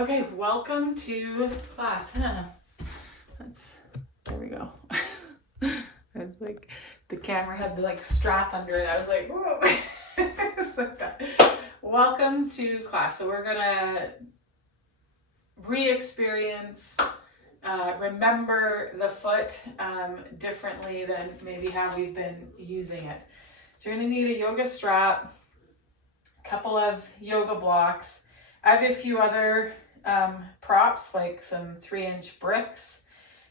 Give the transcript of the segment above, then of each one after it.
Okay, welcome to class. There we go. I was like, the camera had the strap under it. I was like, whoa. It's like that. Welcome to class. So we're gonna re-experience, remember the foot differently than maybe how we've been using it. So you're gonna need a yoga strap, a couple of yoga blocks. I have a few other props, like some 3-inch bricks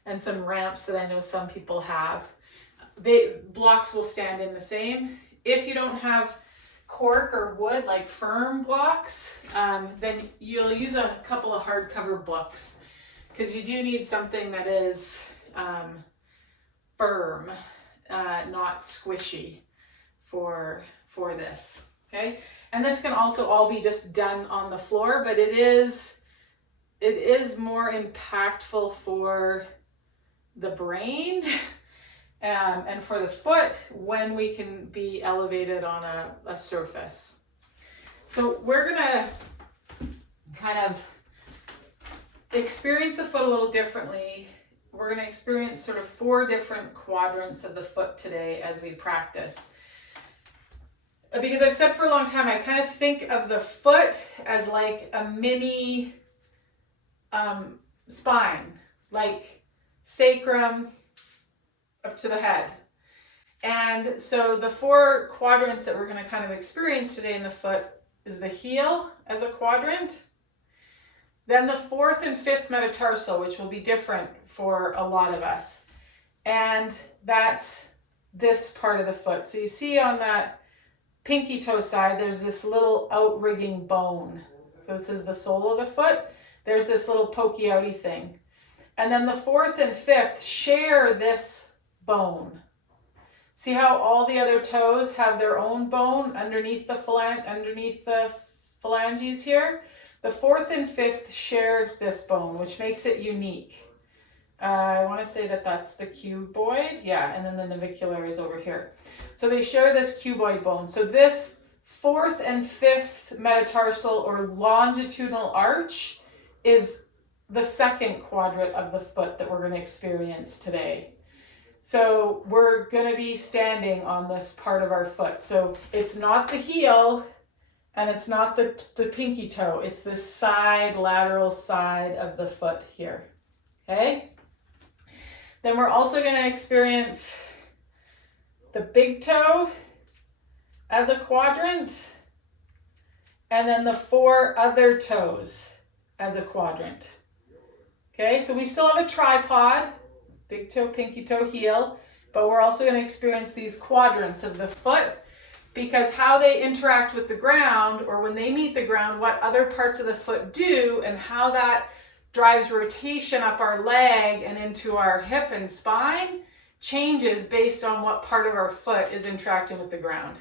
and some ramps that I know some people have. Blocks will stand in the same. If you don't have cork or wood, like firm blocks, then you'll use a couple of hardcover books, because you do need something that is firm, not squishy for this. Okay, and this can also all be just done on the floor, but it is more impactful for the brain and for the foot when we can be elevated on a surface. So we're gonna kind of experience the foot a little differently. We're gonna experience sort of 4 different quadrants of the foot today as we practice. Because I've said for a long time, I kind of think of the foot as like a mini spine, like sacrum up to the head. And so the 4 quadrants that we're going to kind of experience today in the foot is the heel as a quadrant, then the 4th and 5th metatarsal, which will be different for a lot of us, and that's this part of the foot. So you see on that pinky toe side, there's this little outrigging bone. So this is the sole of the foot. There's this little pokey outy thing. And then the 4th and 5th share this bone. See how all the other toes have their own bone underneath the phalanges here? The 4th and 5th share this bone, which makes it unique. I want to say that that's the cuboid. Yeah, and then the navicular is over here. So they share this cuboid bone. So this 4th and 5th metatarsal or longitudinal arch is the 2nd quadrant of the foot that we're going to experience today. So we're going to be standing on this part of our foot. So it's not the heel and it's not the pinky toe. It's this side, lateral side of the foot here. Okay? Then we're also going to experience the big toe as a quadrant, and then the 4 other toes as a quadrant. Okay, so we still have a tripod, big toe, pinky toe, heel, but we're also going to experience these quadrants of the foot, because how they interact with the ground, or when they meet the ground, what other parts of the foot do, and how that drives rotation up our leg and into our hip and spine changes based on what part of our foot is interacting with the ground.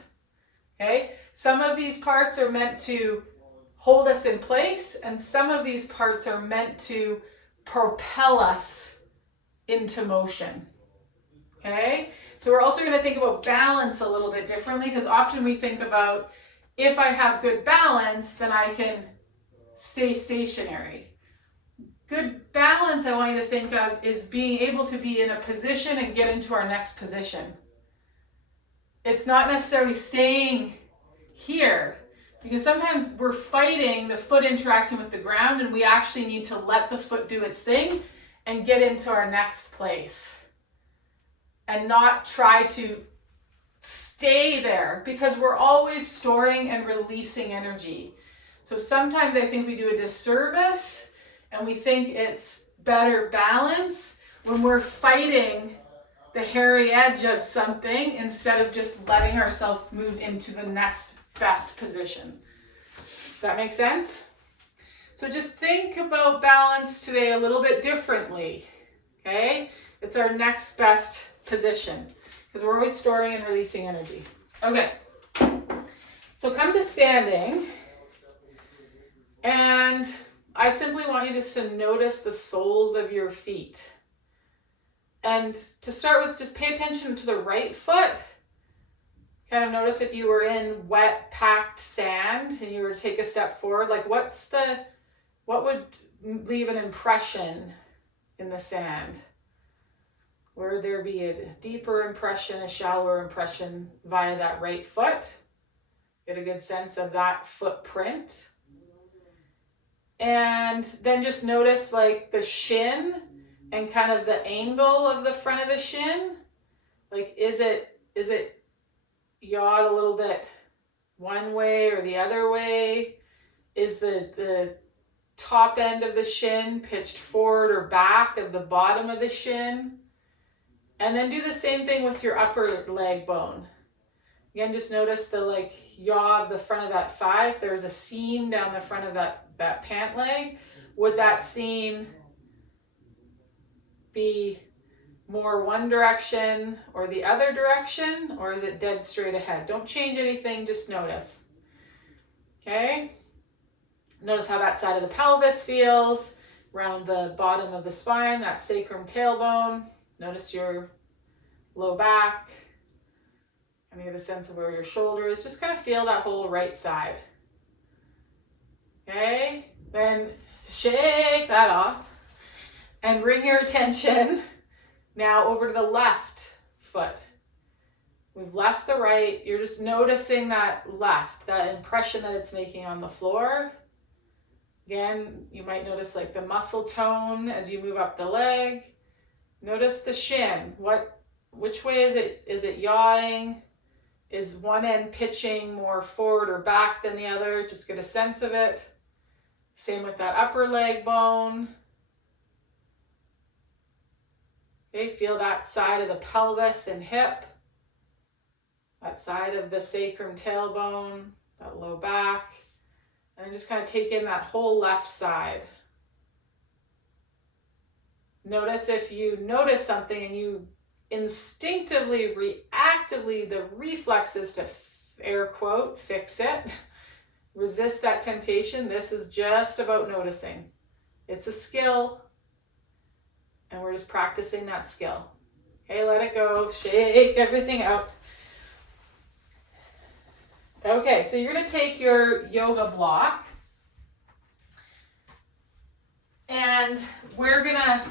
Okay, some of these parts are meant to hold us in place, and some of these parts are meant to propel us into motion. Okay, so we're also going to think about balance a little bit differently, because often we think about, if I have good balance, then I can stay stationary. Good balance, I want you to think of, is being able to be in a position and get into our next position. It's not necessarily staying here, because sometimes we're fighting the foot interacting with the ground, and we actually need to let the foot do its thing and get into our next place and not try to stay there, because we're always storing and releasing energy. So sometimes I think we do a disservice and we think it's better balance when we're fighting the hairy edge of something instead of just letting ourselves move into the next best position. Does that make sense? So just think about balance today a little bit differently. Okay? It's our next best position, because we're always storing and releasing energy. Okay. So come to standing, and I simply want you just to notice the soles of your feet. And to start with, just pay attention to the right foot. Kind of notice if you were in wet, packed sand and you were to take a step forward, like what's the What would leave an impression in the sand? Would there be a deeper impression, a shallower impression via that right foot? Get a good sense of that footprint. And then just notice like the shin and kind of the angle of the front of the shin. Like, is it yawed a little bit one way or the other way? Is the top end of the shin pitched forward or back of the bottom of the shin? And then do the same thing with your upper leg bone. Again, just notice the like yaw of the front of that thigh. If there's a seam down the front of that pant leg, would that seam be more one direction or the other direction, or is it dead straight ahead? Don't change anything, just notice. Okay? Notice how that side of the pelvis feels, around the bottom of the spine, that sacrum tailbone. Notice your low back. Kind of get a sense of where your shoulder is. Just kind of feel that whole right side. Okay? Then shake that off and bring your attention now over to the left foot. We've left the right. You're just noticing that left, that impression that it's making on the floor. Again, you might notice like the muscle tone as you move up the leg. Notice the shin. Which way is it? Is it yawing? Is one end pitching more forward or back than the other? Just get a sense of it. Same with that upper leg bone. Okay, feel that side of the pelvis and hip. That side of the sacrum tailbone, that low back. And then just kind of take in that whole left side. Notice if you notice something and you instinctively, reactively, the reflex is to air quote, fix it. Resist that temptation. This is just about noticing. It's a skill, and we're just practicing that skill. Okay, let it go. Shake everything out. Okay, so you're going to take your yoga block, and we're going to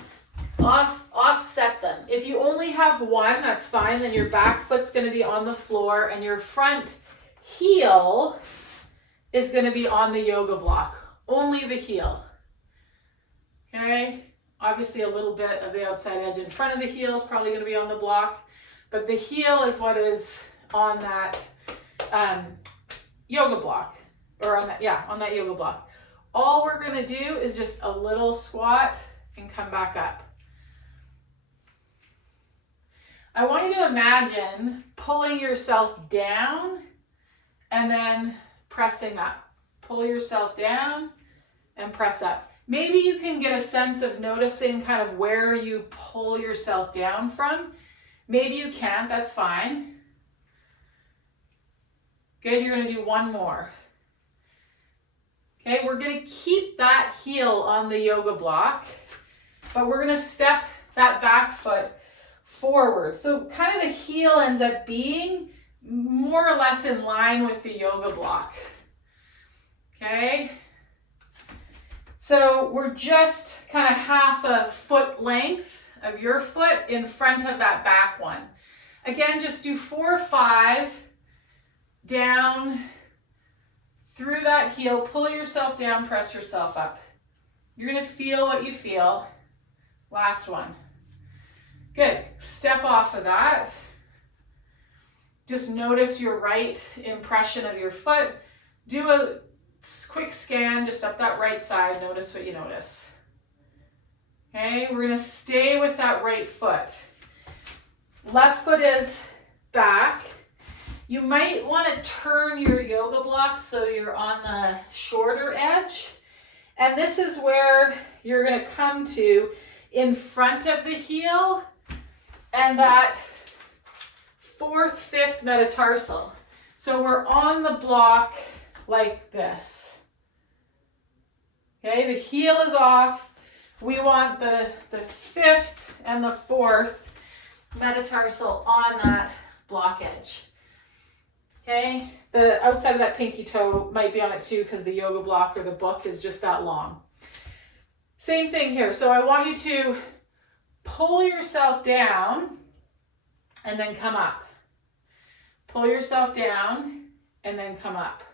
offset them. If you only have one, that's fine. Then your back foot's going to be on the floor, and your front heel is going to be on the yoga block. Only the heel. Okay? Obviously a little bit of the outside edge in front of the heel is probably going to be on the block, but the heel is what is on that yoga block, or on that yoga block. All we're going to do is just a little squat and come back up. I want you to imagine pulling yourself down and then pressing up. Pull yourself down and press up. Maybe you can get a sense of noticing kind of where you pull yourself down from. Maybe you can't, that's fine. Good, you're going to do one more. Okay, we're going to keep that heel on the yoga block, but we're going to step that back foot forward. So kind of the heel ends up being more or less in line with the yoga block. Okay, so we're just kind of half a foot length of your foot in front of that back one. Again, just do 4 or 5 down through that heel, pull yourself down, press yourself up. You're going to feel what you feel. Last one. Good. Step off of that. Just notice your right impression of your foot. Do a quick scan just up that right side. Notice what you notice. Okay, we're going to stay with that right foot. Left foot is back. You might want to turn your yoga block so you're on the shorter edge. And this is where you're going to come to in front of the heel and that 4th, 5th metatarsal. So we're on the block like this. Okay, the heel is off. We want the 5th and the 4th metatarsal on that block edge. Okay, the outside of that pinky toe might be on it too because the yoga block or the book is just that long. Same thing here. So I want you to pull yourself down and then come up. Pull yourself down and then come up.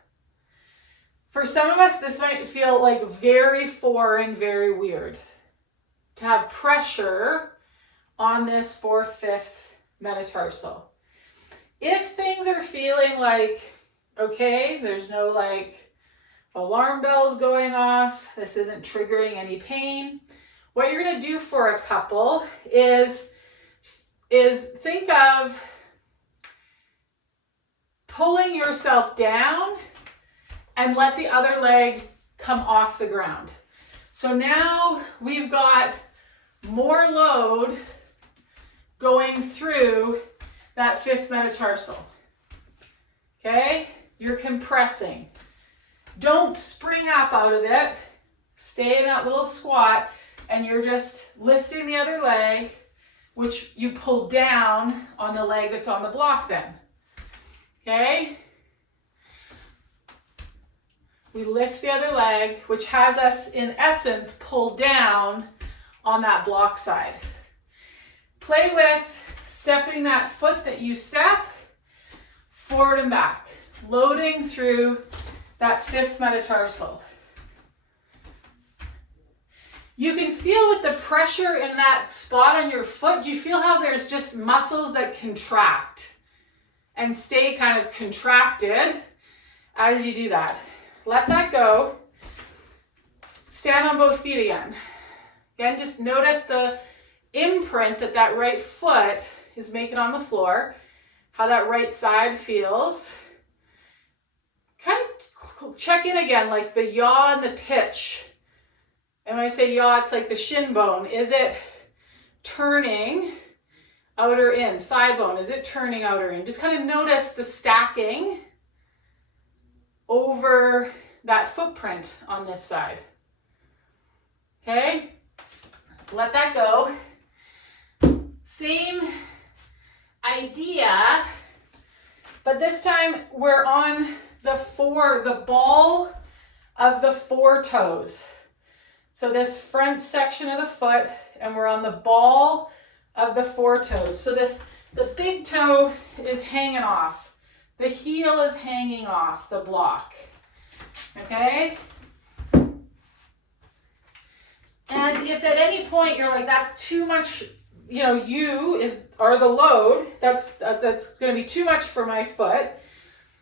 For some of us, this might feel like very foreign, very weird to have pressure on this 4th, 5th metatarsal. If things are feeling like, okay, there's no like alarm bells going off, this isn't triggering any pain, what you're going to do for a couple is think of pulling yourself down and let the other leg come off the ground. So now we've got more load going through that 5th metatarsal. Okay? You're compressing. Don't spring up out of it. Stay in that little squat, and you're just lifting the other leg, which you pull down on the leg that's on the block then. Okay? We lift the other leg, which has us, in essence, pull down on that block side. Play with stepping that foot that you step forward and back, loading through that 5th metatarsal. You can feel with the pressure in that spot on your foot, do you feel how there's just muscles that contract and stay kind of contracted as you do that? Let that go. Stand on both feet again. Again, just notice the imprint that that right foot is making on the floor, how that right side feels. Kind of check in again, like the yaw and the pitch. And when I say yaw, it's like the shin bone. Is it turning out or in? Thigh bone, is it turning out or in? Just kind of notice the stacking over that footprint on this side. Okay? Let that go. Same idea, but this time we're on the ball of the 4 toes. So this front section of the foot, and we're on the ball of the 4 toes. So the big toe is hanging off. The heel is hanging off the block. Okay? And if at any point you're like, that's too much, you know, are the load, that's going to be too much for my foot,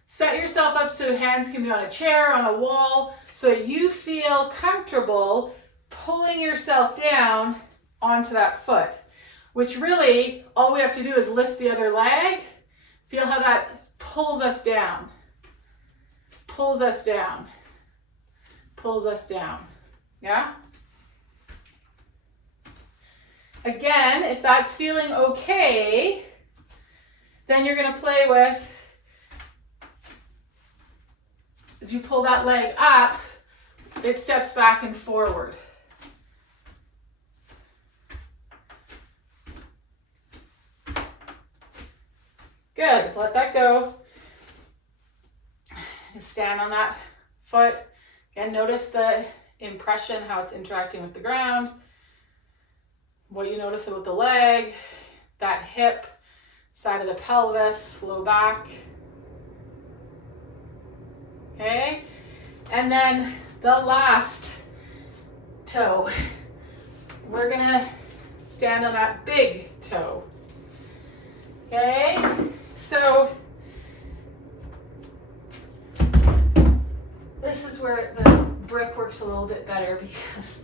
set yourself up so hands can be on a chair, on a wall, so that you feel comfortable pulling yourself down onto that foot, which really all we have to do is lift the other leg. Feel how that pulls us down, pulls us down, pulls us down. Yeah? Again, if that's feeling okay, then you're going to play with, as you pull that leg up, it steps back and forward. Good, let that go. Just stand on that foot. Again, notice the impression, how it's interacting with the ground. What you notice about the leg, that hip, side of the pelvis, low back. Okay, and then the last toe. We're gonna stand on that big toe. Okay, so this is where the brick works a little bit better because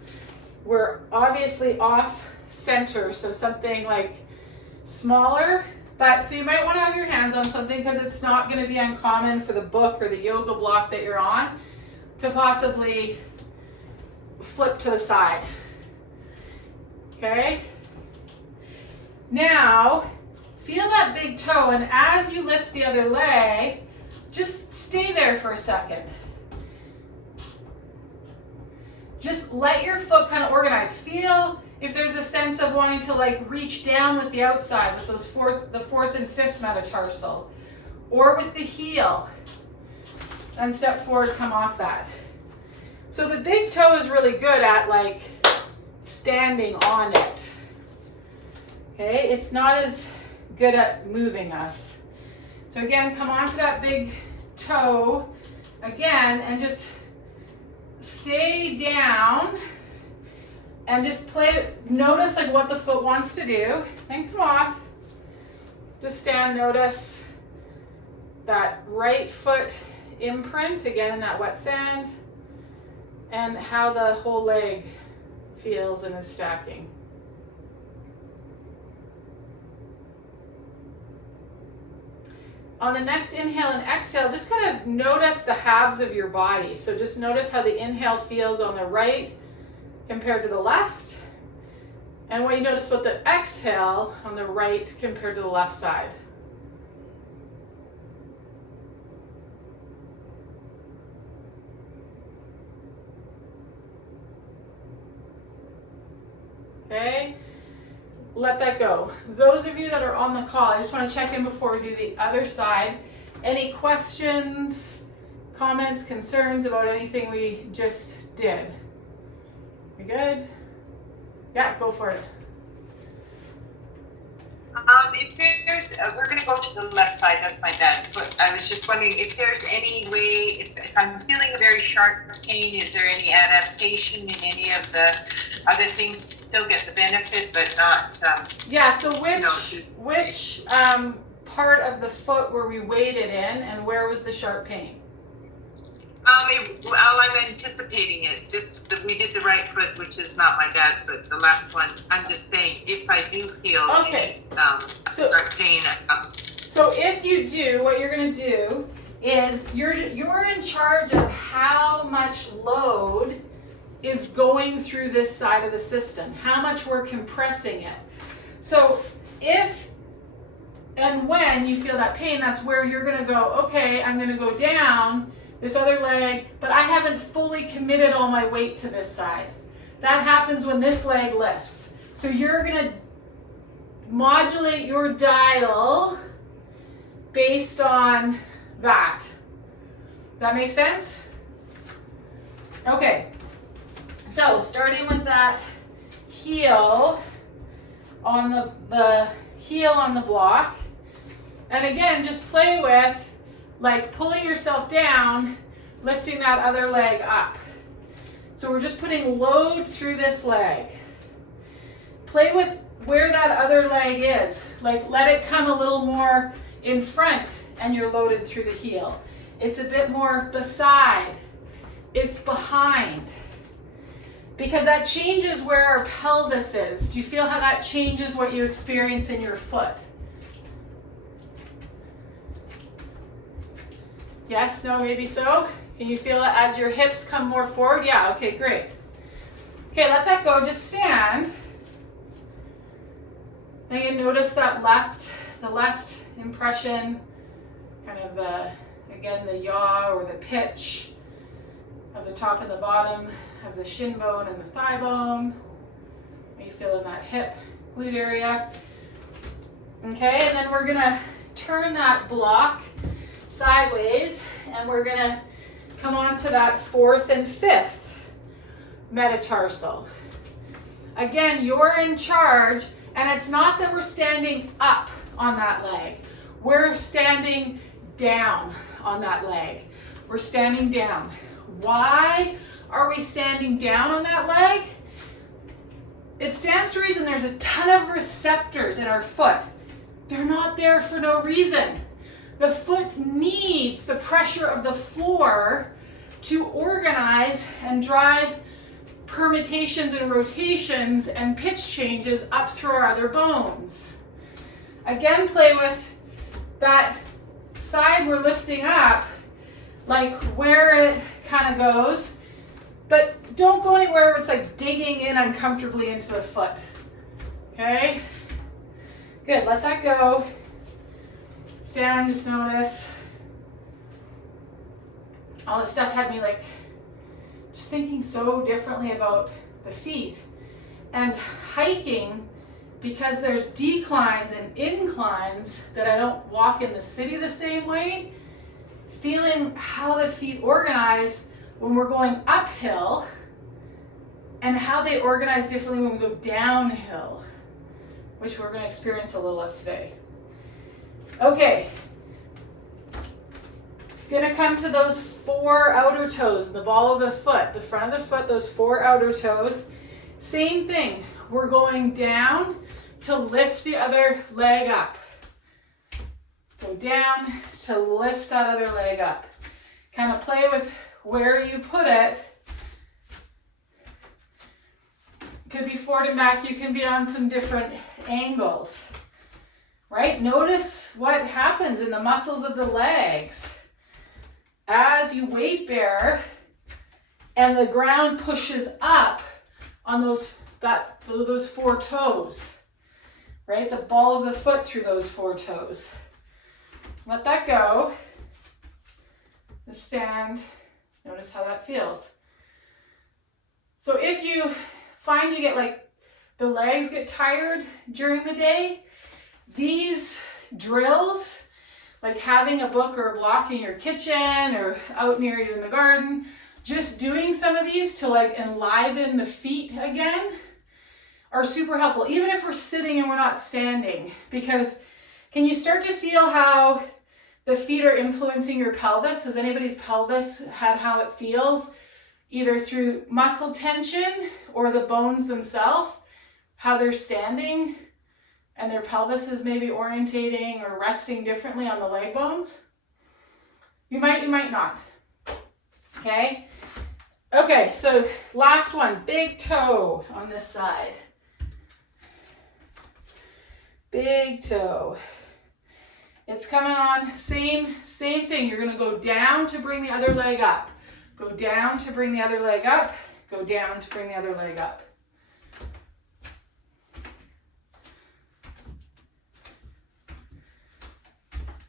we're obviously off center, so something like smaller, but so you might want to have your hands on something because it's not going to be uncommon for the book or the yoga block that you're on to possibly flip to the side. Okay, now feel that big toe, and as you lift the other leg, just stay there for a second. Just let your foot kind of organize. Feel if there's a sense of wanting to like reach down with the outside with those the 4th and 5th metatarsal, or with the heel, and step forward, come off that. So the big toe is really good at like standing on it. Okay, it's not as good at moving us. So again, come onto that big toe again and just stay down and just notice like what the foot wants to do. Then come off. Just stand, notice that right foot imprint again in that wet sand and how the whole leg feels and is stacking. On the next inhale and exhale, just kind of notice the halves of your body. So just notice how the inhale feels on the right compared to the left, and what you notice with the exhale on the right compared to the left side. Okay, let that go. Those of you that are on the call, I just want to check in before we do the other side. Any questions, comments, concerns about anything we just did? We good? Yeah, go for it. If there's, we're going to go to the left side, that's my bad foot. I was just wondering if there's any way, if I'm feeling a very sharp pain, is there any adaptation in any of the other things to still get the benefit, but not, yeah, so which part of the foot were we weighted in, and where was the sharp pain? Well, I'm anticipating it. We did the right foot, which is not my bad foot, the left one. I'm just saying, if I do feel any sharp pain. So if you do, what you're going to do is you're in charge of how much load is going through this side of the system, how much we're compressing it. So if and when you feel that pain, that's where you're going to go, okay, I'm going to go down this other leg, but I haven't fully committed all my weight to this side. That happens when this leg lifts. So you're going to modulate your dial based on that. Does that make sense? Okay. So starting with that heel on the heel on the block. And again, just play with like pulling yourself down, lifting that other leg up. So we're just putting load through this leg. Play with where that other leg is. Like let it come a little more in front and you're loaded through the heel. It's a bit more beside. It's behind. Because that changes where our pelvis is. Do you feel how that changes what you experience in your foot? Yes, no, maybe so. Can you feel it as your hips come more forward? Yeah, okay, great. Okay, let that go, just stand. Then you notice that the left impression, kind of again, the yaw or the pitch of the top and the bottom of the shin bone and the thigh bone. You feel in that hip, glute area. Okay, and then we're gonna turn that block sideways, and we're gonna come on to that fourth and fifth metatarsal. Again, you're in charge, and it's not that we're standing up on that leg. We're standing down on that leg. We're standing down. Why are we standing down on that leg? It stands to reason there's a ton of receptors in our foot. They're not there for no reason. The foot needs the pressure of the floor to organize and drive permutations and rotations and pitch changes up through our other bones. Again, play with that side we're lifting up, like where it kind of goes, but don't go anywhere where it's like digging in uncomfortably into the foot. Okay? Good, let that go. Stand, just notice. All this stuff had me like just thinking so differently about the feet. And hiking, because there's declines and inclines that I don't walk in the city the same way, feeling how the feet organize when we're going uphill and how they organize differently when we go downhill, which we're going to experience a little of today. Okay. Gonna come to those 4 outer toes, the ball of the foot, the front of the foot, those 4 outer toes. Same thing, we're going down to lift the other leg up. Go down to lift that other leg up. Kind of play with where you put it. Could be forward and back, you can be on some different angles, right? Notice what happens in the muscles of the legs. As you weight bear and the ground pushes up on those 4 toes, right? The ball of the foot through those 4 toes. Let that go. Just stand. Notice how that feels. So if you find you get like the legs get tired during the day, these drills, like having a book or a block in your kitchen or out near you in the garden, just doing some of these to like enliven the feet again are super helpful, even if we're sitting and we're not standing. Because can you start to feel how the feet are influencing your pelvis? Has anybody's pelvis had how it feels, either through muscle tension or the bones themselves, how they're standing? And their pelvis is maybe orientating or resting differently on the leg bones? You might not. Okay? Okay, so last one, big toe on this side. Big toe. It's coming on, same thing. You're gonna go down to bring the other leg up. Go down to bring the other leg up. Go down to bring the other leg up.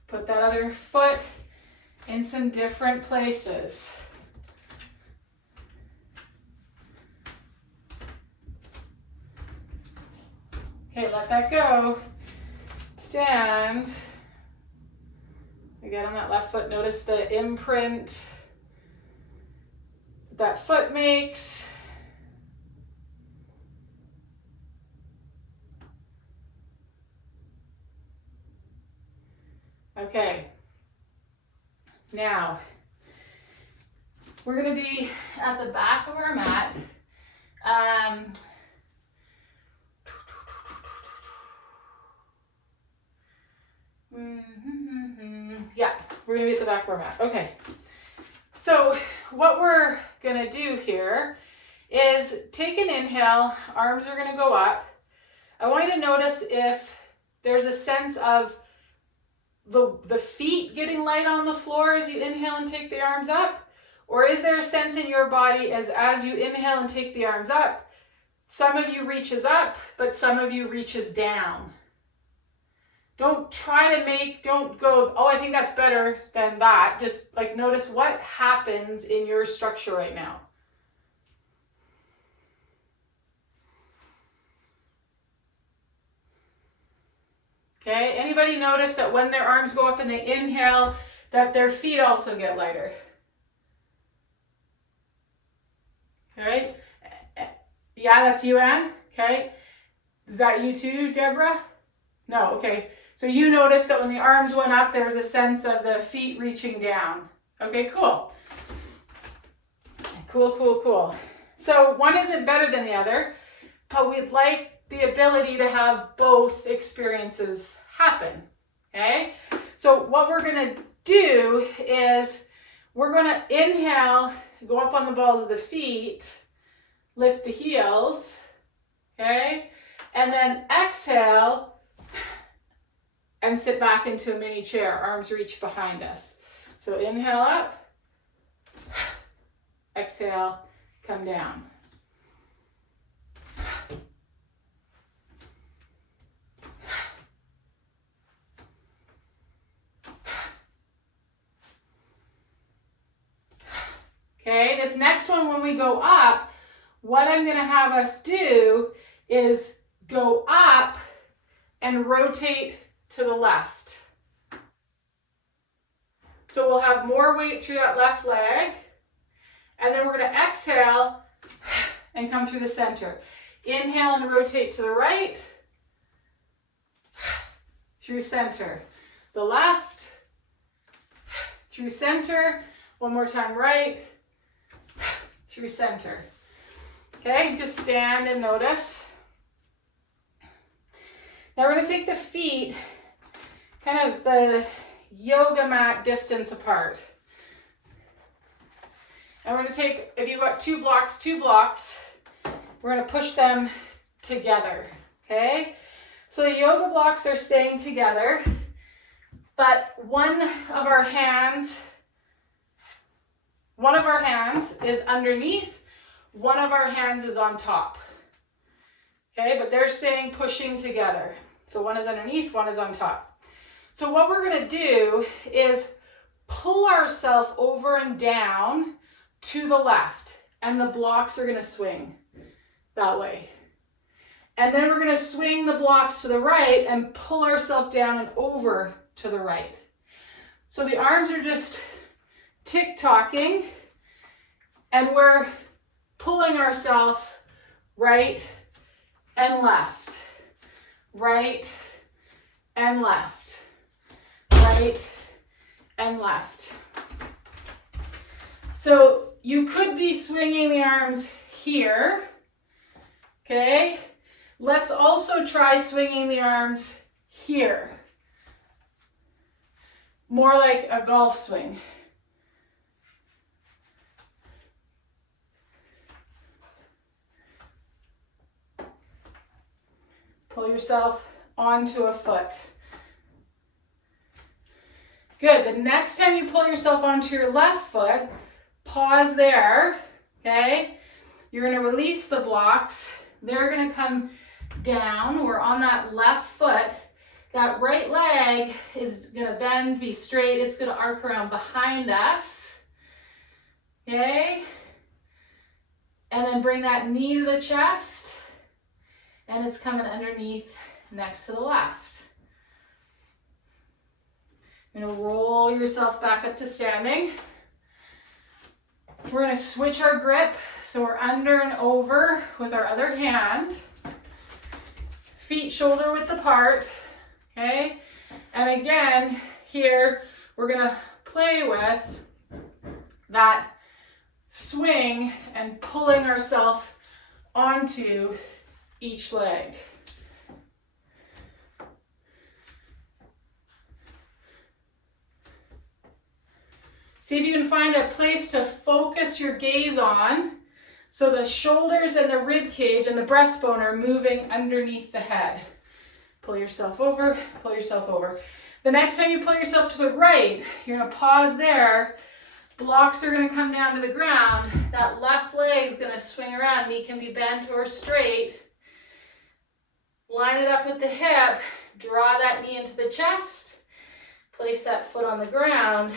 Put that other foot in some different places. Okay, let that go. Stand. Again, on that left foot, notice the imprint that foot makes. Okay, now we're going to be at the back of our mat. Yeah, we're going to be at the back of our mat. Okay, so what we're going to do here is take an inhale, arms are going to go up. I want you to notice if there's a sense of the feet getting light on the floor as you inhale and take the arms up? Or is there a sense in your body as you inhale and take the arms up, some of you reaches up, but some of you reaches down? Don't go, oh, I think that's better than that. Just like notice what happens in your structure right now. Okay, anybody notice that when their arms go up and they inhale, that their feet also get lighter? Okay, yeah, that's you, Anne. Okay, is that you too, Deborah? No, okay. So you notice that when the arms went up, there was a sense of the feet reaching down. Okay, cool. Cool. So one isn't better than the other, but we'd like the ability to have both experiences happen, okay? So what we're gonna do is we're gonna inhale, go up on the balls of the feet, lift the heels, okay? And then exhale and sit back into a mini chair, arms reach behind us. So inhale up, exhale, come down. Okay, this next one, when we go up, what I'm gonna have us do is go up and rotate to the left. So we'll have more weight through that left leg, and then we're gonna exhale and come through the center. Inhale and rotate to the right, through center. The left, through center. One more time, right, through center. Okay, just stand and notice. Now we're going to take the feet kind of the yoga mat distance apart. And we're going to take, if you've got two blocks, we're going to push them together, okay? So the yoga blocks are staying together, but one of our hands is underneath, one of our hands is on top, okay? But they're staying pushing together. So one is underneath, one is on top. So what we're going to do is pull ourselves over and down to the left, and the blocks are going to swing that way. And then we're going to swing the blocks to the right and pull ourselves down and over to the right. So the arms are just tick-tocking, and we're pulling ourselves right and left, right and left, right and left. So you could be swinging the arms here, okay? Let's also try swinging the arms here. More like a golf swing. Pull yourself onto a foot. Good. The next time you pull yourself onto your left foot, pause there, okay? You're going to release the blocks. They're going to come down. We're on that left foot. That right leg is going to bend, be straight. It's going to arc around behind us, okay? And then bring that knee to the chest, and it's coming underneath next to the left. You're going to roll yourself back up to standing. We're going to switch our grip, so we're under and over with our other hand. Feet shoulder width apart, okay? And again, here, we're going to play with that swing and pulling ourselves onto each leg. See if you can find a place to focus your gaze on, so the shoulders and the rib cage and the breastbone are moving underneath the head. Pull yourself over, pull yourself over. The next time you pull yourself to the right, you're going to pause there. Blocks are going to come down to the ground. That left leg is going to swing around. Knee can be bent or straight. Line it up with the hip. Draw that knee into the chest. Place that foot on the ground.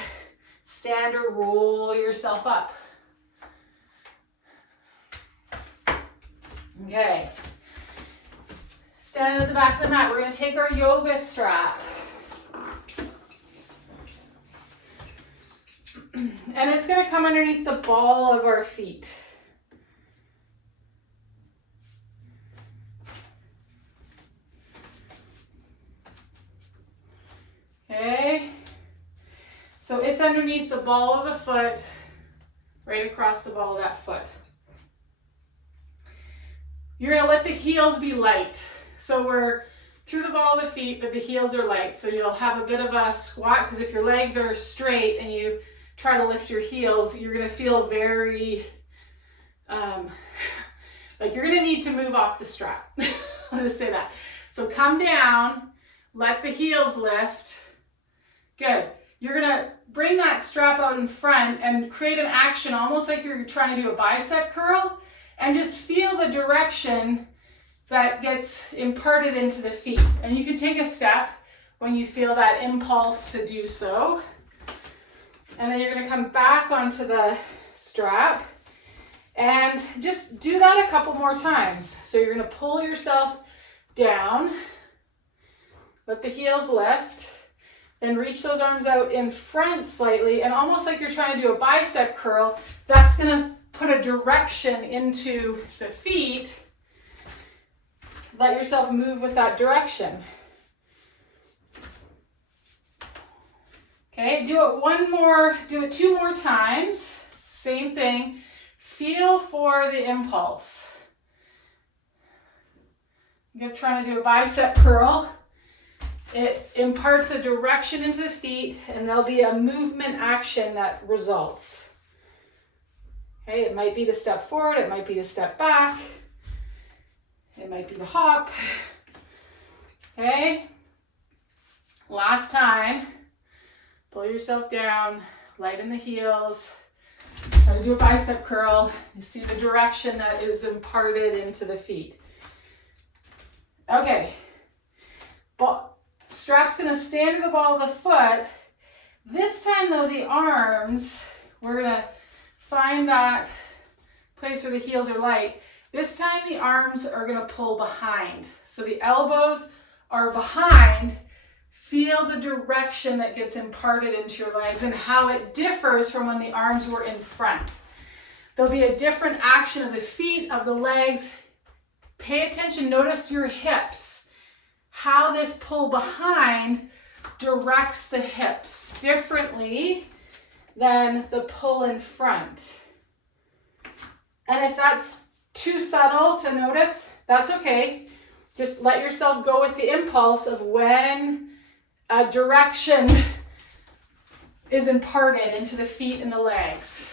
Stand or roll yourself up. Okay. Stand at the back of the mat. We're going to take our yoga strap. And it's going to come underneath the ball of our feet. Okay. So it's underneath the ball of the foot, right across the ball of that foot. You're going to let the heels be light. So we're through the ball of the feet, but the heels are light. So you'll have a bit of a squat, because if your legs are straight and you try to lift your heels, you're going to feel very, like you're going to need to move off the strap. I'll just say that. So come down, let the heels lift. Good. You're going to bring that strap out in front and create an action almost like you're trying to do a bicep curl, and just feel the direction that gets imparted into the feet. And you can take a step when you feel that impulse to do so. And then you're going to come back onto the strap and just do that a couple more times. So you're going to pull yourself down, let the heels lift, then reach those arms out in front slightly, and almost like you're trying to do a bicep curl, that's going to put a direction into the feet, let yourself move with that direction. Okay, do it 2 more times. Same thing. Feel for the impulse. You're trying to do a bicep curl. It imparts a direction into the feet, and there'll be a movement action that results. Okay, it might be to step forward, it might be to step back, it might be to hop. Okay, last time. Pull yourself down, lighten the heels. Try to do a bicep curl. You see the direction that is imparted into the feet. Okay, strap's gonna stay under the ball of the foot. This time though, the arms, we're gonna find that place where the heels are light. This time the arms are gonna pull behind. So the elbows are behind. Feel the direction that gets imparted into your legs and how it differs from when the arms were in front. There'll be a different action of the feet, of the legs. Pay attention, notice your hips. How this pull behind directs the hips differently than the pull in front. And if that's too subtle to notice, that's okay. Just let yourself go with the impulse of when a direction is imparted into the feet and the legs.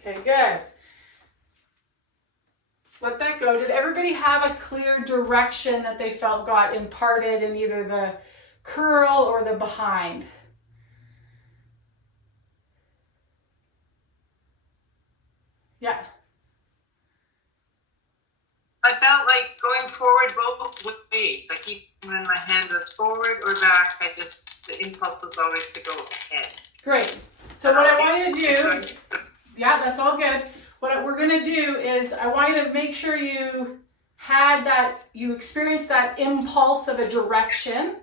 Okay, good. Let that go. Did everybody have a clear direction that they felt got imparted in either the curl or the behind? Yeah. I felt like going forward both ways, like even when my hand goes forward or back, the impulse was always to go ahead. Great. So what I want you to do, yeah, that's all good. What we're going to do is I want you to make sure you experienced that impulse of a direction.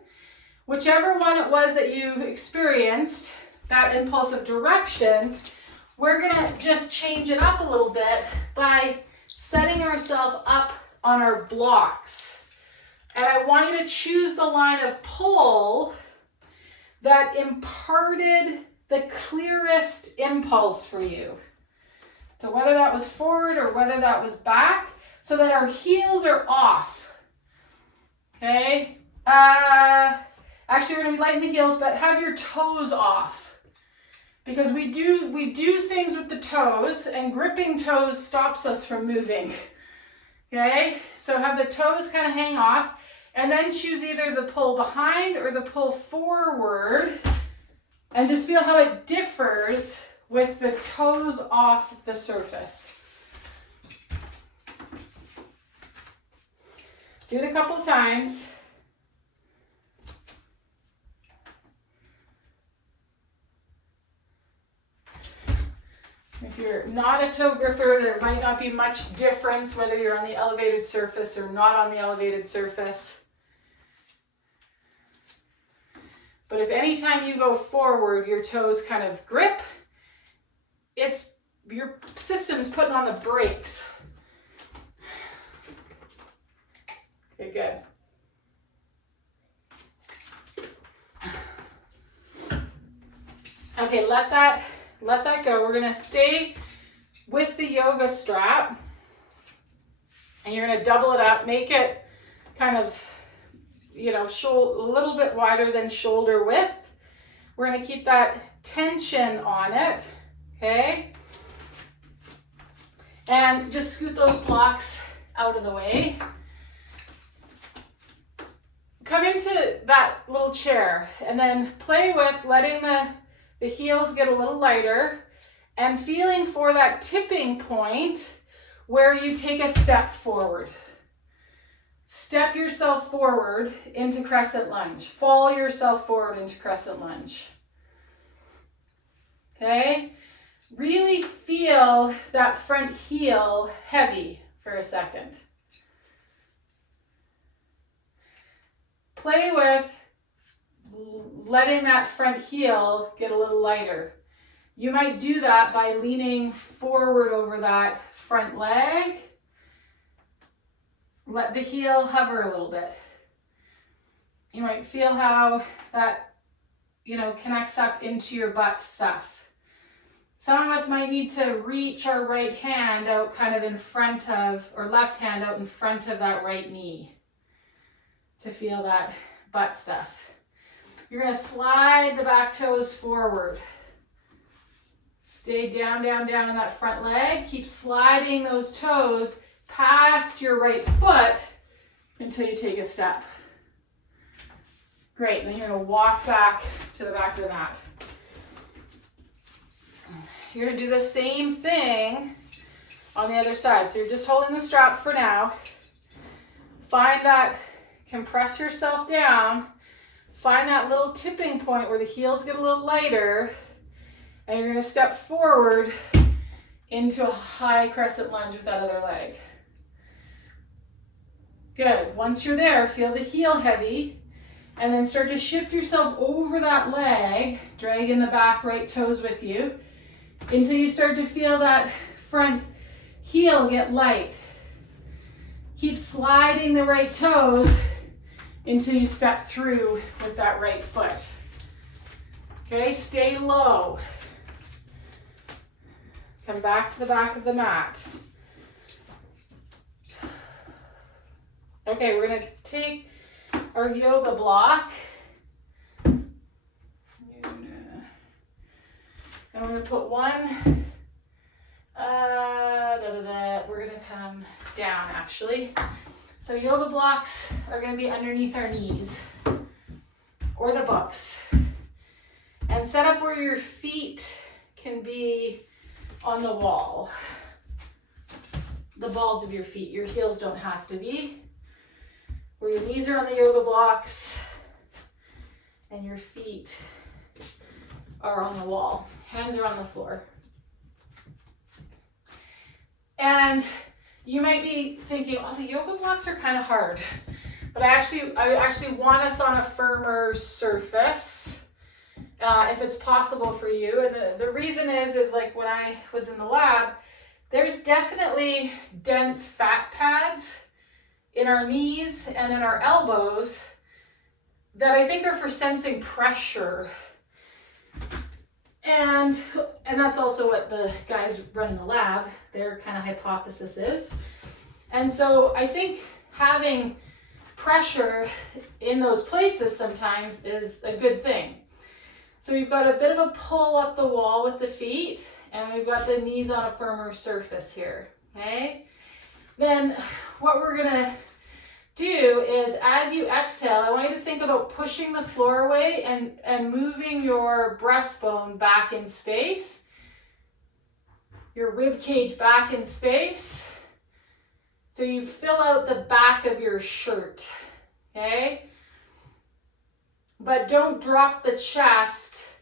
Whichever one it was that you experienced, that impulse of direction, we're going to just change it up a little bit by setting ourselves up on our blocks. And I want you to choose the line of pull that imparted the clearest impulse for you. So whether that was forward or whether that was back, so that our heels are off. Okay? Actually, we're going to lighten the heels, but have your toes off. Because we do things with the toes, and gripping toes stops us from moving. Okay? So have the toes kind of hang off, and then choose either the pull behind or the pull forward, and just feel how it differs with the toes off the surface. Do it a couple times. If you're not a toe gripper, there might not be much difference whether you're on the elevated surface or not on the elevated surface. But if anytime you go forward, your toes kind of grip, it's your system's putting on the brakes. Okay, good. Okay, let that go. We're gonna stay with the yoga strap, and you're gonna double it up, make it kind of, a little bit wider than shoulder width. We're gonna keep that tension on it, okay? And just scoot those blocks out of the way. Come into that little chair and then play with letting the heels get a little lighter and feeling for that tipping point where you take a step forward. Step yourself forward into crescent lunge. Fall yourself forward into crescent lunge. Okay? Really feel that front heel heavy for a second. Play with letting that front heel get a little lighter. You might do that by leaning forward over that front leg. Let the heel hover a little bit. You might feel how that, connects up into your butt stuff. Some of us might need to reach our right hand out kind of in front of, or left hand out in front of that right knee to feel that butt stuff. You're going to slide the back toes forward. Stay down, down, down on that front leg. Keep sliding those toes past your right foot until you take a step. Great, then you're going to walk back to the back of the mat. You're going to do the same thing on the other side. So you're just holding the strap for now. Find that, compress yourself down. Find that little tipping point where the heels get a little lighter. And you're going to step forward into a high crescent lunge with that other leg. Good. Once you're there, feel the heel heavy. And then start to shift yourself over that leg, dragging the back right toes with you, until you start to feel that front heel get light. Keep sliding the right toes until you step through with that right foot. Okay, stay low. Come back to the back of the mat. Okay, we're going to take our yoga block. And we're going to put one, we're going to come down actually. So yoga blocks are going to be underneath our knees or the books. And set up where your feet can be on the wall. The balls of your feet, your heels don't have to be. Where your knees are on the yoga blocks and your feet are on the wall. Hands are on the floor. And you might be thinking, oh, the yoga blocks are kind of hard. But I actually want us on a firmer surface, if it's possible for you. And the reason is like when I was in the lab, there's definitely dense fat pads in our knees and in our elbows that I think are for sensing pressure. And that's also what the guys running the lab, their kind of hypothesis is. And so I think having pressure in those places sometimes is a good thing. So we've got a bit of a pull up the wall with the feet, and we've got the knees on a firmer surface here, okay? Then what we're gonna do is, as you exhale, I want you to think about pushing the floor away and moving your breastbone back in space, your rib cage back in space, so you fill out the back of your shirt, okay? But don't drop the chest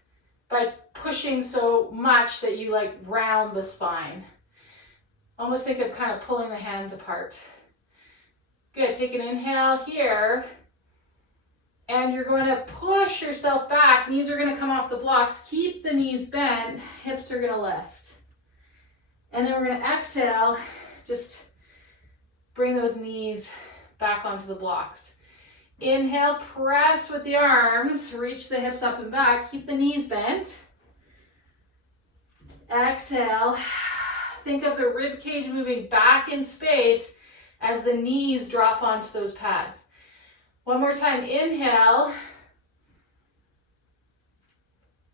by pushing so much that you like round the spine. Almost think of kind of pulling the hands apart. Good, take an inhale here. And you're going to push yourself back. Knees are going to come off the blocks. Keep the knees bent. Hips are going to lift. And then we're going to exhale. Just bring those knees back onto the blocks. Inhale, press with the arms. Reach the hips up and back. Keep the knees bent. Exhale. Think of the rib cage moving back in space as the knees drop onto those pads. One more time, inhale.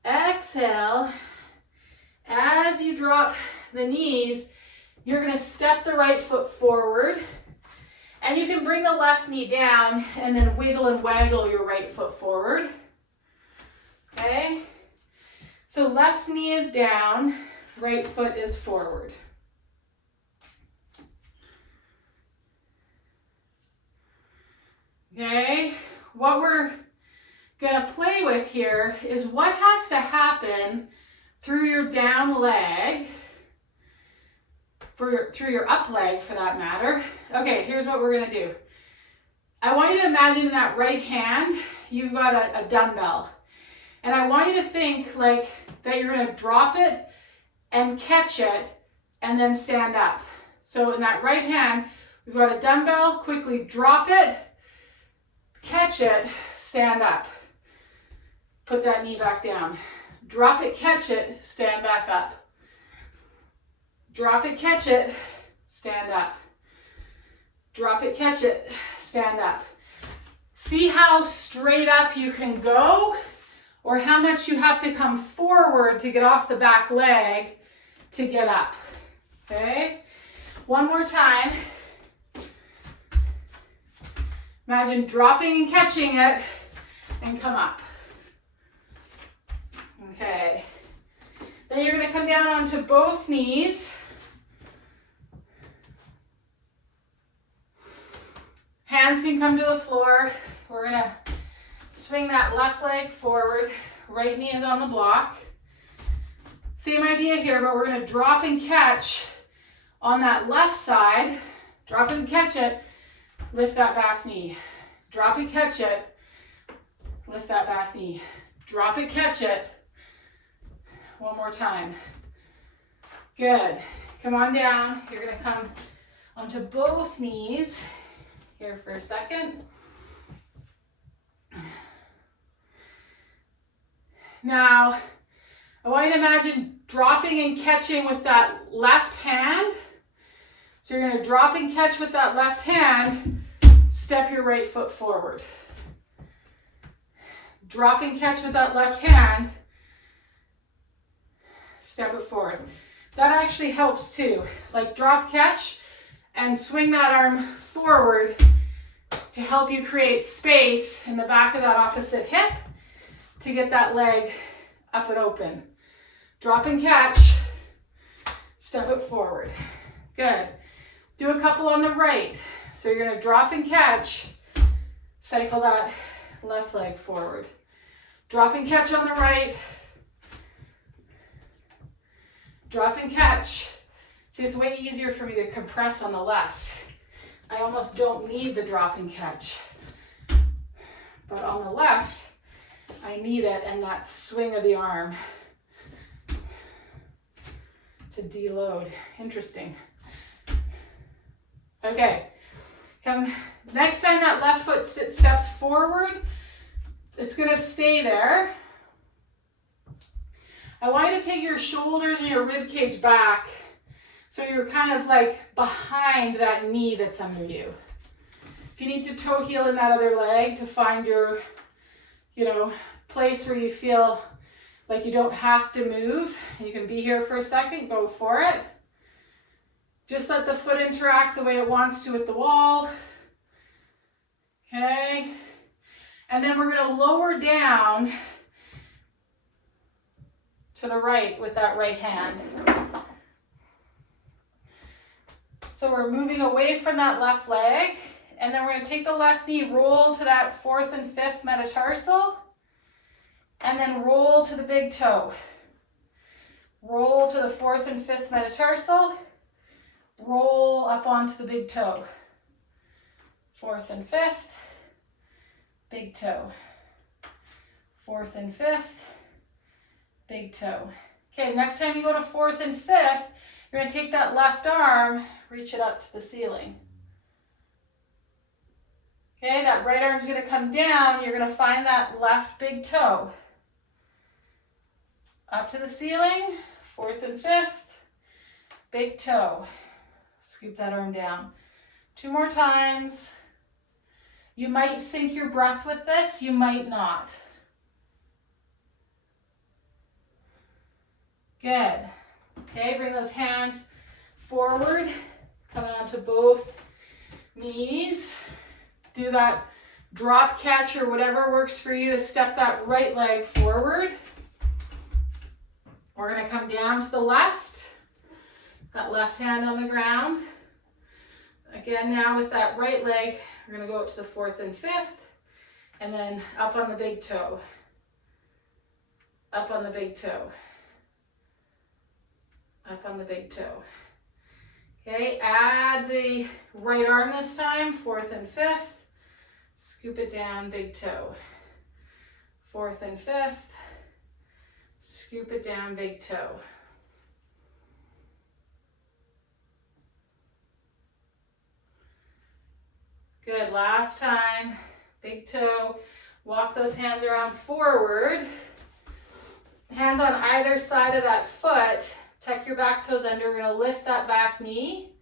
Exhale. As you drop the knees, you're gonna step the right foot forward, and you can bring the left knee down and then wiggle and waggle your right foot forward. Okay? So left knee is down, right foot is forward. Okay, what we're gonna play with here is what has to happen through your down leg, through your up leg for that matter. Okay, here's what we're gonna do. I want you to imagine in that right hand, you've got a dumbbell. And I want you to think like that you're gonna drop it and catch it and then stand up. So in that right hand, we've got a dumbbell, quickly drop it, catch it, stand up. Put that knee back down. Drop it, catch it, stand back up. Drop it, catch it, stand up. Drop it, catch it, stand up. See how straight up you can go, or how much you have to come forward to get off the back leg to get up. Okay? One more time. Imagine dropping and catching it and come up. Okay. Then you're going to come down onto both knees. Hands can come to the floor. We're going to swing that left leg forward. Right knee is on the block. Same idea here, but we're going to drop and catch on that left side. Drop and catch it. Lift that back knee. Drop it, catch it. Lift that back knee. Drop it, catch it. One more time. Good. Come on down. You're going to come onto both knees here for a second. Now, I want you to imagine dropping and catching with that left hand. So you're going to drop and catch with that left hand. Step your right foot forward. Drop and catch with that left hand. Step it forward. That actually helps too. Like drop, catch, and swing that arm forward to help you create space in the back of that opposite hip to get that leg up and open. Drop and catch, step it forward. Good. Do a couple on the right. So you're going to drop and catch, cycle that left leg forward. Drop and catch on the right. Drop and catch. See, it's way easier for me to compress on the left. I almost don't need the drop and catch. But on the left, I need it and that swing of the arm to deload. Interesting. Okay. Come, next time that left foot steps forward, it's going to stay there. I want you to take your shoulders and your rib cage back so you're kind of like behind that knee that's under you. If you need to toe heel in that other leg to find your, place where you feel like you don't have to move, you can be here for a second, go for it. Just let the foot interact the way it wants to with the wall. Okay. And then we're going to lower down to the right with that right hand. So we're moving away from that left leg, and then we're going to take the left knee, roll to that 4th and 5th metatarsal, and then roll to the big toe. Roll to the 4th and 5th metatarsal, roll up onto the big toe. 4th and 5th, big toe. 4th and 5th, big toe. Okay, next time you go to 4th and 5th, you're going to take that left arm, reach it up to the ceiling. Okay, that right arm's going to come down. You're going to find that left big toe. Up to the ceiling, 4th and 5th, big toe. Scoop that arm down. 2 more times. You might sync your breath with this, you might not. Good. Okay, bring those hands forward, coming onto both knees. Do that drop catch or whatever works for you to step that right leg forward. We're going to come down to the left, that left hand on the ground. Again, now with that right leg, we're going to go up to the 4th and 5th, and then up on the big toe. Up on the big toe. up on the big toe. Okay, add the right arm this time, 4th and 5th. Scoop it down, big toe. 4th and 5th. Scoop it down, big toe. Good, last time, big toe. Walk those hands around forward. Hands on either side of that foot. Tuck your back toes under. We're gonna lift that back knee.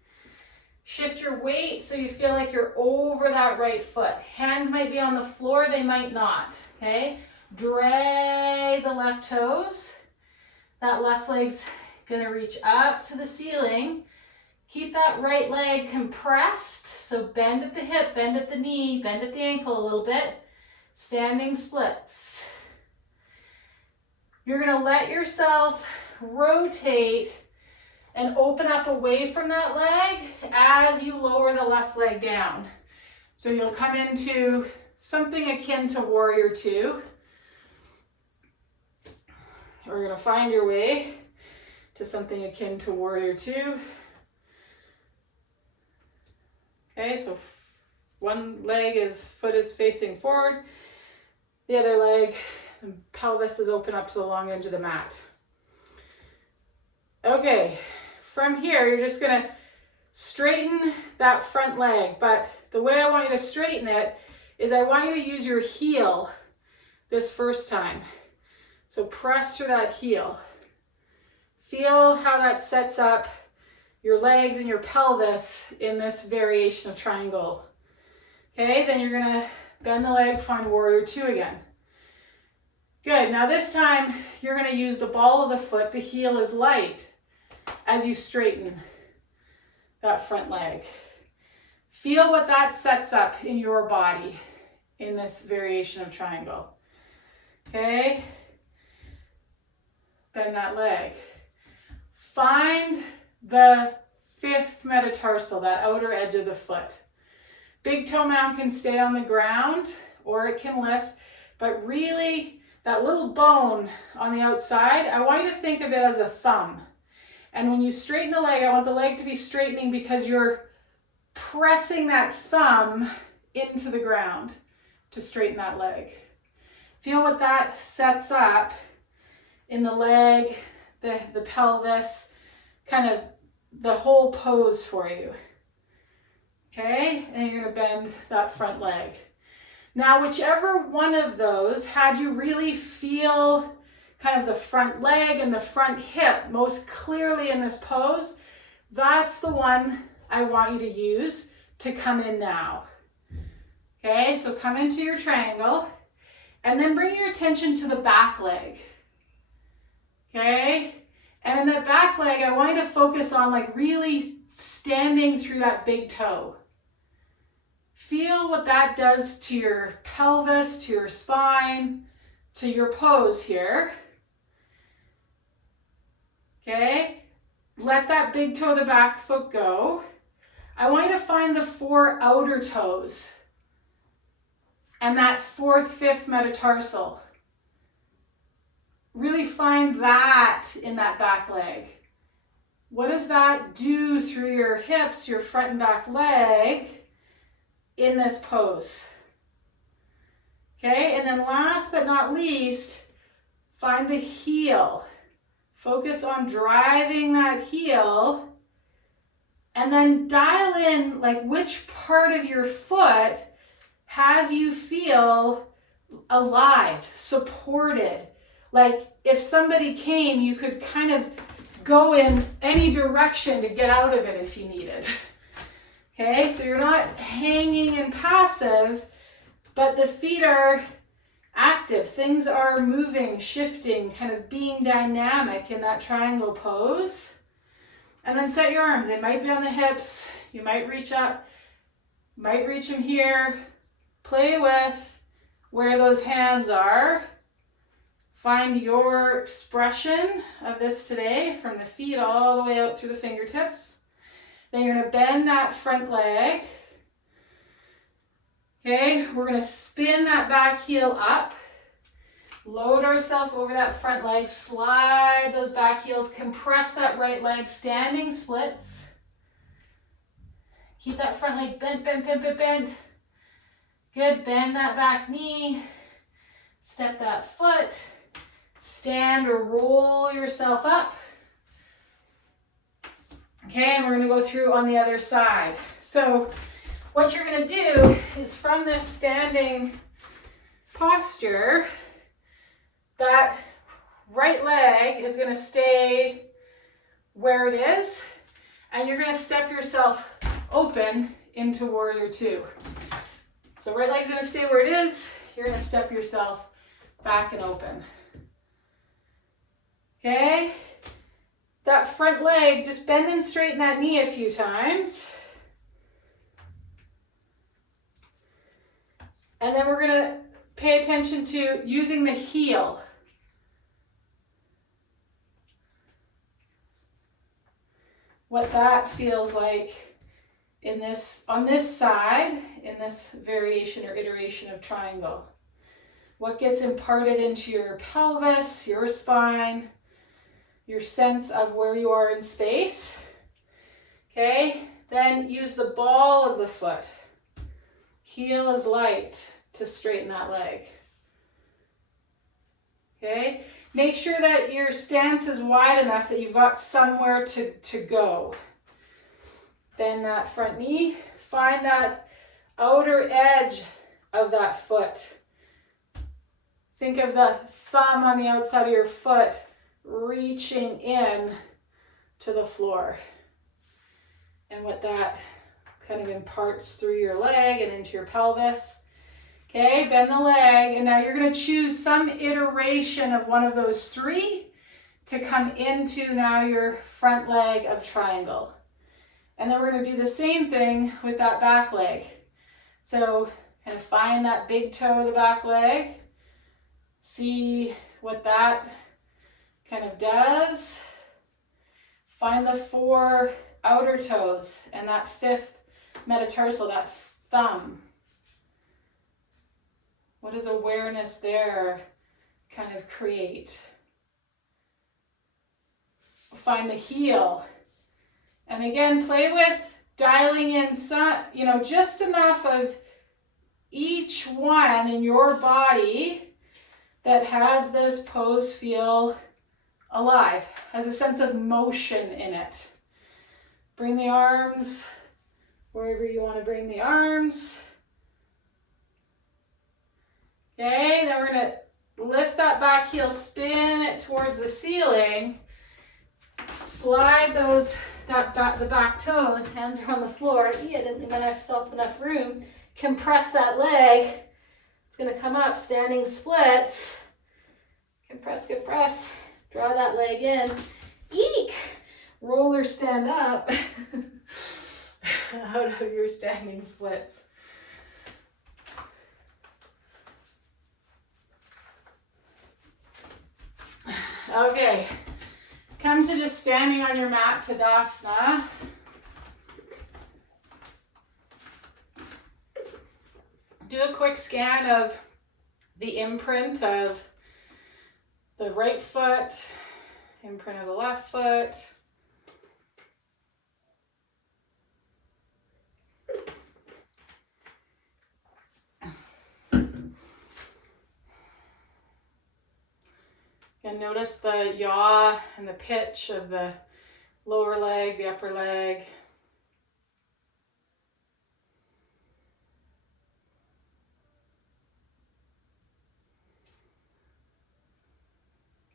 Shift your weight so you feel like you're over that right foot. Hands might be on the floor, they might not, okay? Drag the left toes. That left leg's gonna reach up to the ceiling. Keep that right leg compressed. So bend at the hip, bend at the knee, bend at the ankle a little bit. Standing splits. You're gonna let yourself rotate and open up away from that leg as you lower the left leg down. So you'll come into something akin to warrior two. We're gonna find your way to something akin to warrior two. Okay, so one foot is facing forward. The other leg, the pelvis is open up to the long edge of the mat. Okay, from here, you're just gonna straighten that front leg, but the way I want you to straighten it is I want you to use your heel this first time. So press through that heel. Feel how that sets up your legs and your pelvis in this variation of triangle. Okay, then you're gonna bend the leg, find warrior two again. Good, now this time you're gonna use the ball of the foot, the heel is light, as you straighten that front leg. Feel what that sets up in your body in this variation of triangle. Okay, bend that leg. Find the 5th metatarsal, that outer edge of the foot. Big toe mound can stay on the ground or it can lift, but really that little bone on the outside, I want you to think of it as a thumb. And when you straighten the leg, I want the leg to be straightening because you're pressing that thumb into the ground to straighten that leg. Feel what that sets up in the leg, the pelvis, kind of the whole pose for you. Okay, and you're gonna bend that front leg. Now, whichever one of those had you really feel kind of the front leg and the front hip most clearly in this pose, that's the one I want you to use to come in now. Okay, so come into your triangle and then bring your attention to the back leg. Okay, and in that back leg, I want you to focus on like really standing through that big toe. Feel what that does to your pelvis, to your spine, to your pose here. Okay, let that big toe of the back foot go. I want you to find the 4 outer toes and that 4th, 5th metatarsal. Really find that in that back leg. What does that do through your hips, your front and back leg in this pose? Okay, and then last but not least, find the heel. Focus on driving that heel and then dial in like which part of your foot has you feel alive, supported. Like if somebody came, you could kind of go in any direction to get out of it if you needed. Okay, so you're not hanging and passive, but the feet are active. Things are moving, shifting, kind of being dynamic in that triangle pose. And then set your arms. They might be on the hips. You might reach up, might reach them here. Play with where those hands are. Find your expression of this today from the feet all the way out through the fingertips. Then you're going to bend that front leg. Okay, we're going to spin that back heel up. Load ourselves over that front leg, slide those back heels, compress that right leg, standing splits. Keep that front leg bent, bent, bent, bent, bent. Good, bend that back knee, step that foot, stand or roll yourself up. Okay, and we're gonna go through on the other side. So what you're gonna do is from this standing posture, that right leg is gonna stay where it is, and you're gonna step yourself open into warrior two. So right leg's gonna stay where it is, you're gonna step yourself back and open. Okay? That front leg, just bend and straighten that knee a few times. And then we're gonna pay attention to using the heel. What that feels like in this, on this side, in this variation or iteration of triangle. What gets imparted into your pelvis, your spine, your sense of where you are in space. Okay, then use the ball of the foot. Heel is light to straighten that leg. Okay, make sure that your stance is wide enough that you've got somewhere to go. Bend that front knee, find that outer edge of that foot. Think of the thumb on the outside of your foot reaching in to the floor. And what that kind of imparts through your leg and into your pelvis. Okay, bend the leg, and now you're going to choose some iteration of one of those three to come into now your front leg of triangle. And then we're going to do the same thing with that back leg. So kind of find that big toe of the back leg. See what that kind of does. Find the 4 outer toes and that 5th metatarsal, that thumb. What does awareness there kind of create? Find the heel. And again, play with dialing in some, just enough of each one in your body that has this pose feel alive, has a sense of motion in it. Bring the arms wherever you want to bring the arms. Okay, then we're going to lift that back heel, spin it towards the ceiling, slide the back toes, hands are on the floor. I didn't leave myself enough room. Compress that leg. It's going to come up, standing splits. Compress, compress. Draw that leg in. Eek! Roll or stand up out of your standing splits. Okay, come to just standing on your mat, Tadasana. Do a quick scan of the imprint of the right foot, imprint of the left foot. And notice the yaw and the pitch of the lower leg, the upper leg.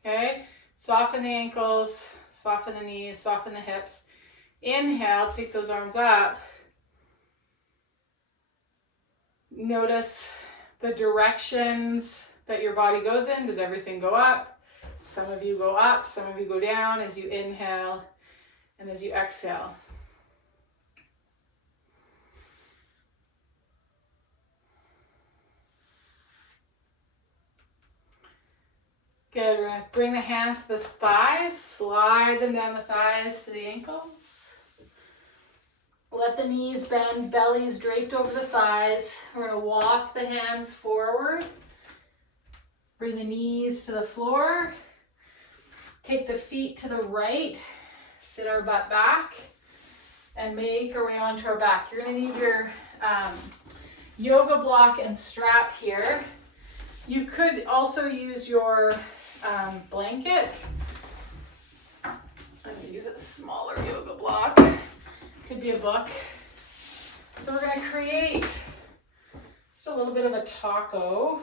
Okay, soften the ankles, soften the knees, soften the hips. Inhale, take those arms up. Notice the directions that your body goes in. Does everything go up? Some of you go up, some of you go down as you inhale and as you exhale. Good, we're going to bring the hands to the thighs, slide them down the thighs to the ankles. Let the knees bend, bellies draped over the thighs. We're going to walk the hands forward. Bring the knees to the floor. Take the feet to the right. Sit our butt back and make our way onto our back. You're gonna need your yoga block and strap here. You could also use your blanket. I'm gonna use a smaller yoga block. Could be a book. So we're gonna create just a little bit of a taco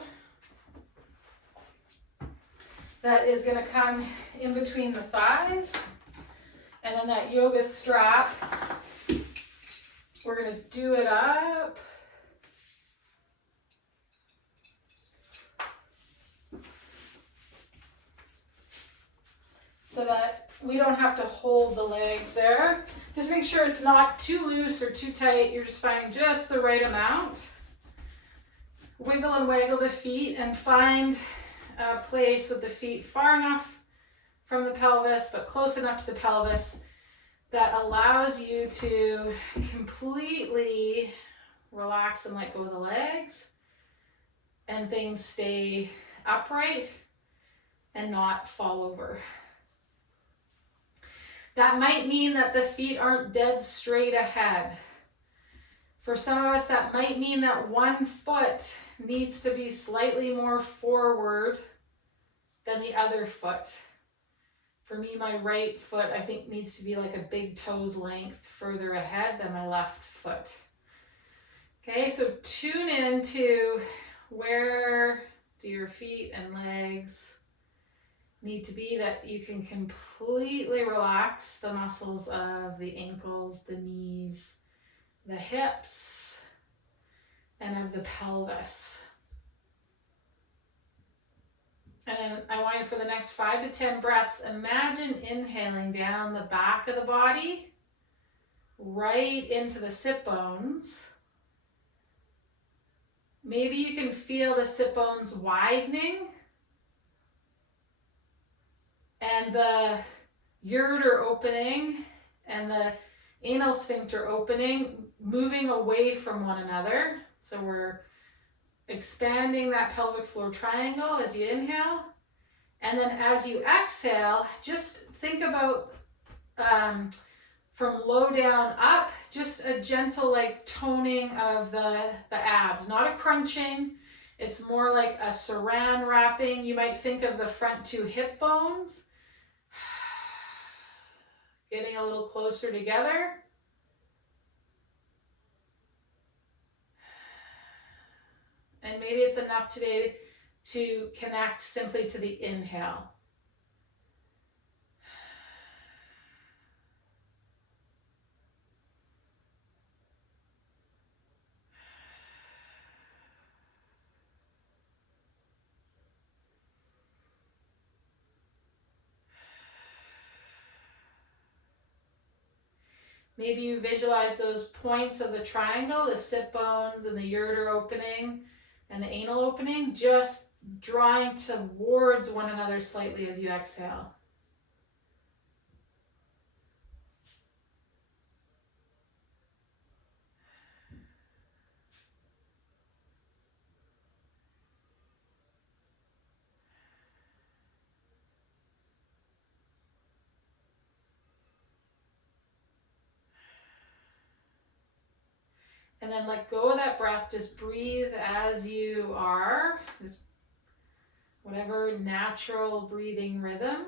that is gonna come in between the thighs. And then that yoga strap, we're gonna do it up. So that we don't have to hold the legs there. Just make sure it's not too loose or too tight. You're just finding just the right amount. Wiggle and waggle the feet and find a place with the feet far enough from the pelvis, but close enough to the pelvis that allows you to completely relax and let go of the legs, and things stay upright and not fall over. That might mean that the feet aren't dead straight ahead. For some of us, that might mean that one foot needs to be slightly more forward than the other foot. For me, my right foot, I think, needs to be like a big toe's length further ahead than my left foot. Okay, so tune into where do your feet and legs need to be, that you can completely relax the muscles of the ankles, the knees, the hips, and of the pelvis. And I want you, for the next 5 to 10 breaths, imagine inhaling down the back of the body, right into the sit bones. Maybe you can feel the sit bones widening and the ureter opening and the anal sphincter opening, moving away from one another. So we're expanding that pelvic floor triangle as you inhale. And then as you exhale, just think about from low down up, just a gentle like toning of the abs, not a crunching. It's more like a saran wrapping. You might think of the front 2 hip bones getting a little closer together. And maybe it's enough today to connect simply to the inhale. Maybe you visualize those points of the triangle, the sit bones and the ureter opening and the anal opening, just drawing towards one another slightly as you exhale. And then let go of that breath. Just breathe as you are. Just whatever natural breathing rhythm.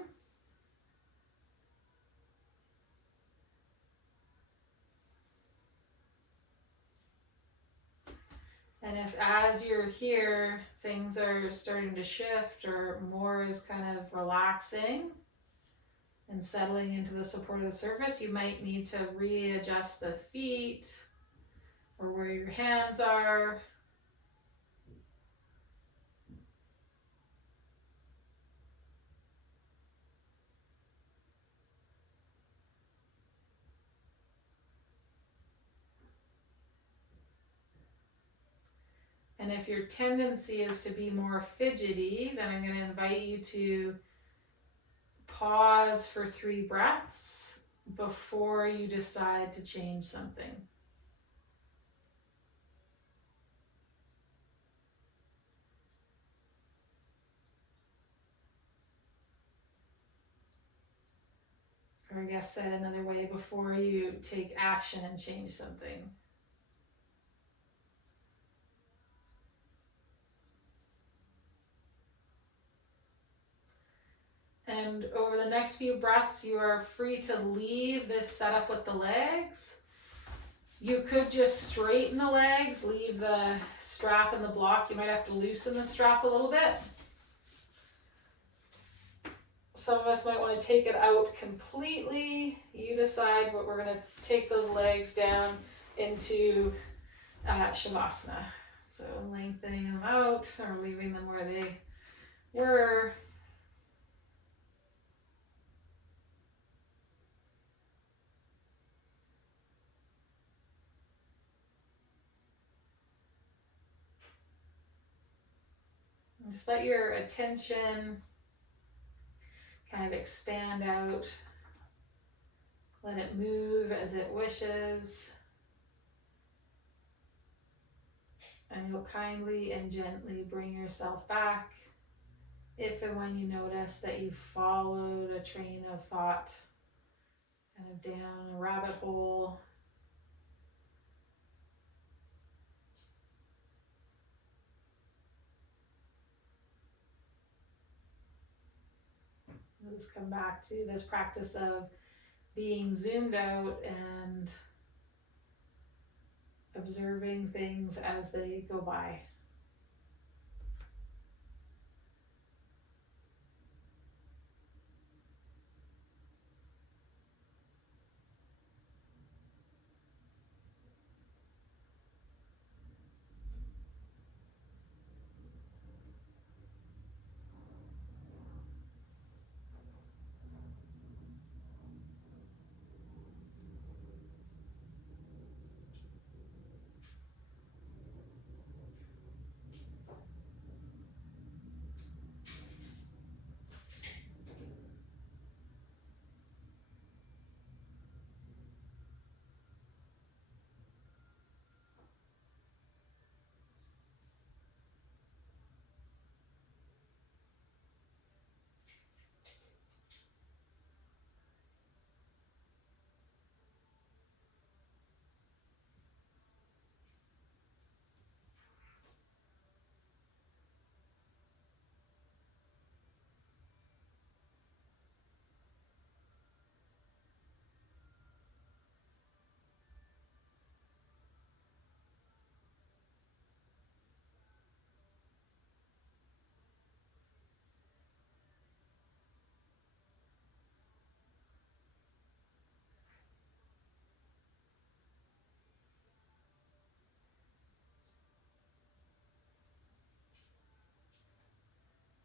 And if as you're here, things are starting to shift or more is kind of relaxing and settling into the support of the surface, you might need to readjust the feet or where your hands are. And if your tendency is to be more fidgety, then I'm going to invite you to pause for 3 breaths before you decide to change something. guess said another way, before you take action and change something. And over the next few breaths, you are free to leave this setup with the legs. You could just straighten the legs, leave the strap and the block. You might have to loosen the strap a little bit. Some of us might want to take it out completely. You decide, but we're going to take those legs down into Shavasana. So lengthening them out or leaving them where they were. And just let your attention kind of expand out. Let it move as it wishes. And you'll kindly and gently bring yourself back if and when you notice that you followed a train of thought kind of down a rabbit hole. We'll just come back to this practice of being zoomed out and observing things as they go by.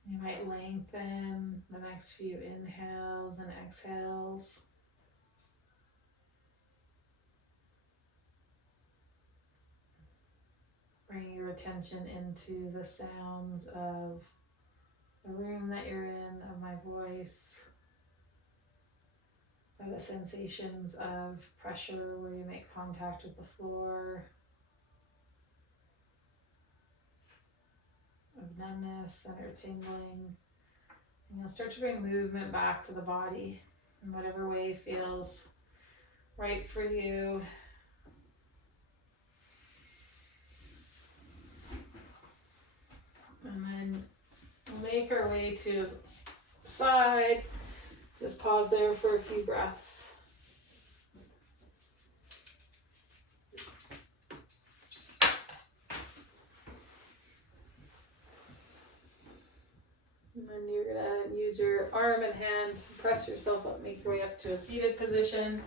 You might lengthen the next few inhales and exhales. Bring your attention into the sounds of the room that you're in, of my voice, by the sensations of pressure where you make contact with the floor, of numbness or tingling. And you'll start to bring movement back to the body in whatever way feels right for you. And then we'll make our way to the side. Just pause there for a few breaths. And then you're going to use your arm and hand, press yourself up, make your way up to a seated position.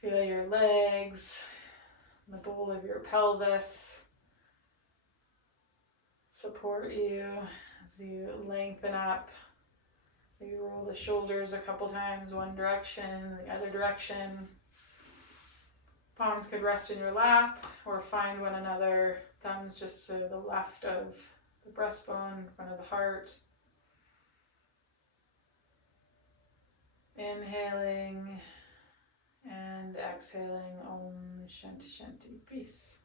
Feel your legs, the bowl of your pelvis support you as you lengthen up. Maybe roll the shoulders a couple times, one direction, the other direction. Palms could rest in your lap or find one another, thumbs just to the left of the breastbone, in front of the heart. Inhaling and exhaling. Om Shanti Shanti. Peace.